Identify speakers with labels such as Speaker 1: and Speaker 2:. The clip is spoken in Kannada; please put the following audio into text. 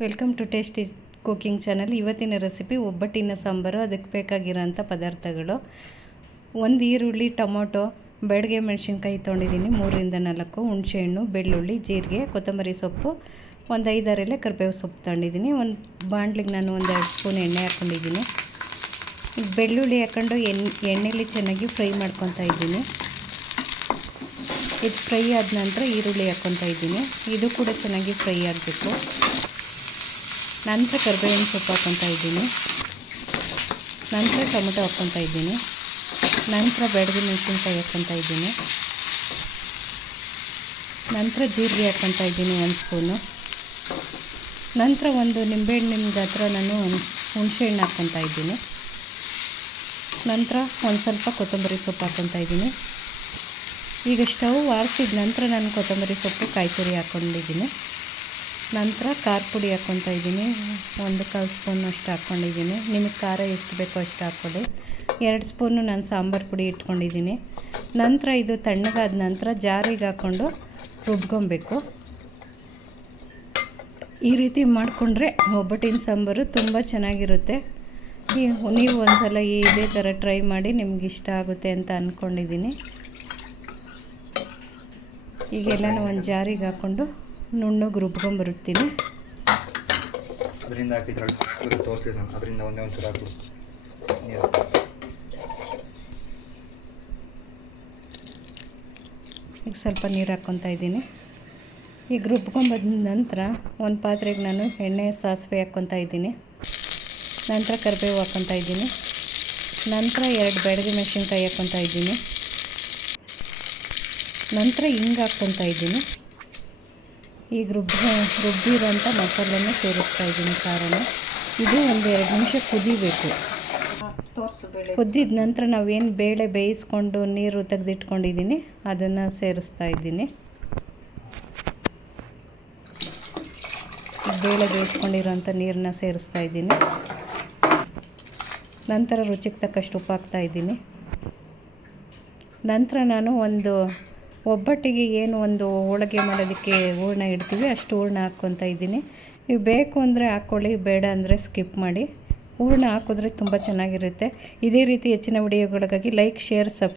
Speaker 1: Welcome to tasty cooking channel. ಇವತ್ತಿನ ರೆಸಿಪಿ ಒಬ್ಬಟ್ಟಿನ ಸಾಂಬಾರು, ಅದಕ್ಕೆ ಬೇಕಾಗಿರೋಂಥ ಪದಾರ್ಥಗಳು. ಒಂದು ಈರುಳ್ಳಿ, ಟೊಮೊಟೊ ಬೆಳಗ್ಗೆ ಮೆಣಸಿನ್ಕಾಯಿ ತೊಗೊಂಡಿದ್ದೀನಿ. ಮೂರರಿಂದ ನಾಲ್ಕು ಹುಣಸೆಹಣ್ಣು ಬೆಳ್ಳುಳ್ಳಿ, ಜೀರಿಗೆ, ಕೊತ್ತಂಬರಿ ಸೊಪ್ಪು, ಒಂದು ಐದಾರೆಲೆ ಕರ್ಬೇವು ಸೊಪ್ಪು ತೊಗೊಂಡಿದ್ದೀನಿ. ಒಂದು ಬಾಂಡ್ಲಿಗೆ ನಾನು ಒಂದು ಎರಡು ಸ್ಪೂನ್ ಎಣ್ಣೆ ಹಾಕ್ಕೊಂಡಿದ್ದೀನಿ ಬೆಳ್ಳುಳ್ಳಿ ಹಾಕ್ಕೊಂಡು ಎಣ್ಣೆ ಎಣ್ಣೆಲಿ ಚೆನ್ನಾಗಿ ಫ್ರೈ ಮಾಡ್ಕೊತಾ ಇದ್ದೀನಿ. ಇದು ಫ್ರೈ ಆದ ನಂತರ ಈರುಳ್ಳಿ ಹಾಕ್ಕೊತಾ ಇದ್ದೀನಿ. ಇದು ಕೂಡ ಚೆನ್ನಾಗಿ ಫ್ರೈ ಆಗಬೇಕು. ನಂತರ ಕರ್ಬೇವಿನ ಸೊಪ್ಪು ಹಾಕ್ಕೊತಾ ಇದ್ದೀನಿ. ನಂತರ ಟೊಮೆಟೊ ಹಾಕ್ಕೊತಾ ಇದ್ದೀನಿ. ನಂತರ ಬೆಳಗ್ಗೆ ಮೆಣಸಿನ್ಕಾಯಿ ಹಾಕ್ಕೊತಾ ಇದ್ದೀನಿ. ನಂತರ ಜೀರಿಗೆ ಹಾಕ್ಕೊತಾ ಇದ್ದೀನಿ ಒಂದು ಸ್ಪೂನು. ನಂತರ ಒಂದು ನಿಂಬೆಹಣ್ಣಿನ ಹತ್ರ ನಾನು ಹುಣಸೆಹಣ್ಣು ಹಾಕ್ಕೊತಾ ಇದ್ದೀನಿ. ನಂತರ ಒಂದು ಸ್ವಲ್ಪ ಕೊತ್ತಂಬರಿ ಸೊಪ್ಪು ಹಾಕ್ಕೊತಾ ಇದ್ದೀನಿ. ಈಗ ಸ್ಟವ್ ಆರಿಸಿದ ನಂತರ ನಾನು ಕೊತ್ತಂಬರಿ ಸೊಪ್ಪು ಕಾಯಿ ತುರಿ ಹಾಕ್ಕೊಂಡಿದ್ದೀನಿ. ನಂತರ ಖಾರ ಪುಡಿ ಹಾಕ್ಕೊತಾ ಇದ್ದೀನಿ. ಒಂದು ಕಾಲು ಸ್ಪೂನ್ ಅಷ್ಟು ಹಾಕ್ಕೊಂಡಿದ್ದೀನಿ. ನಿಮಗೆ ಖಾರ ಎಷ್ಟು ಬೇಕೋ ಅಷ್ಟು ಹಾಕ್ಕೊಳ್ಳಿ ಎರಡು ಸ್ಪೂನು ನಾನು ಸಾಂಬಾರು ಪುಡಿ ಇಟ್ಕೊಂಡಿದ್ದೀನಿ. ನಂತರ ಇದು ತಣ್ಣಗಾದ ನಂತರ ಜಾರಿಗೆ ಹಾಕ್ಕೊಂಡು ರುಬ್ಕೊಬೇಕು. ಈ ರೀತಿ ಮಾಡಿಕೊಂಡ್ರೆ ಒಬ್ಬಟ್ಟಿನ ಸಾಂಬಾರು ತುಂಬ ಚೆನ್ನಾಗಿರುತ್ತೆ. ನೀವು ಒಂದು ಸಲ ಇದೇ ಥರ ಟ್ರೈ ಮಾಡಿ ನಿಮ್ಗೆ ಇಷ್ಟ ಆಗುತ್ತೆ ಅಂತ ಅಂದ್ಕೊಂಡಿದ್ದೀನಿ ಈಗೆಲ್ಲನೂ ಒಂದು ಜಾರಿಗೆ ಹಾಕ್ಕೊಂಡು ನುಣ್ಣಗೆ ರುಬ್ಕೊಂಬರುತ್ತೀನಿ
Speaker 2: ಅದರಿಂದ ಹಾಕಿದ್ರಲ್ಲಿ ಅದು ತೋರಿಸಿದೆ ನಾನು. ಅದರಿಂದ ಒಂದೇ ಒಂಚೂರು ಹಾಕು. ನೀರು.
Speaker 1: ಈಗ ಸ್ವಲ್ಪ ನೀರು ಹಾಕ್ಕೊತಾ ಇದ್ದೀನಿ. ಈಗ ರುಬ್ಕೊಂಬಂದ ನಂತರ ಒಂದು ಪಾತ್ರೆಗೆ ನಾನು ಎಣ್ಣೆ ಸಾಸಿವೆ ಹಾಕ್ಕೊತಾ ಇದ್ದೀನಿ. ನಂತರ ಕರಿಬೇವು ಹಾಕ್ಕೊತಾ ಇದ್ದೀನಿ. ನಂತರ ಎರಡು ಬೆಳಗ್ಗೆ ಮೆಣಸಿನ್ಕಾಯಿ ಹಾಕ್ಕೊತಾ ಇದ್ದೀನಿ. ನಂತರ ಹಿಂಗೆ ಹಾಕ್ಕೊತಾ ಇದ್ದೀನಿ. ಈಗ ರುಬ್ಬ ರುಬ್ಬಿರೋಂಥ ಮಸಾಲೆನ ಸೇರಿಸ್ತಾ ಇದ್ದೀನಿ ಖಾರನ. ಇದು ಒಂದು ಎರಡು ನಿಮಿಷ ಕುದಿಬೇಕು. ಕುದ್ದಿದ ನಂತರ ನಾವೇನು ಬೇಳೆ ಬೇಯಿಸ್ಕೊಂಡು ನೀರು ತೆಗೆದಿಟ್ಕೊಂಡಿದ್ದೀನಿ ಅದನ್ನು ಸೇರಿಸ್ತಾ ಇದ್ದೀನಿ. ಬೇಳೆ ಬೇಯಿಸ್ಕೊಂಡಿರೋಂಥ ನೀರನ್ನ ಸೇರಿಸ್ತಾ ಇದ್ದೀನಿ. ನಂತರ ರುಚಿಗೆ ತಕ್ಕಷ್ಟು ಉಪ್ಪು ಹಾಕ್ತಾ ಇದ್ದೀನಿ. ನಂತರ ನಾನು ಒಂದು ಒಬ್ಬಟ್ಟಿಗೆ ಏನು ಒಂದು ಹೋಳಿಗೆ ಮಾಡೋದಕ್ಕೆ ಹೂರ್ಣ ಇಡ್ತೀವಿ, ಅಷ್ಟು ಹೂರ್ಣ ಹಾಕ್ಕೊತ ಇದ್ದೀನಿ. ನೀವು ಬೇಕು ಅಂದರೆ ಹಾಕ್ಕೊಳ್ಳಿ, ಬೇಡ ಅಂದರೆ ಸ್ಕಿಪ್ ಮಾಡಿ. ಹೂರ್ಣ ಹಾಕಿದ್ರೆ ತುಂಬ ಚೆನ್ನಾಗಿರುತ್ತೆ. ಇದೇ ರೀತಿ ಹೆಚ್ಚಿನ ವಿಡಿಯೋಗಳಿಗಾಗಿ ಲೈಕ್, ಶೇರ್, ಸಬ್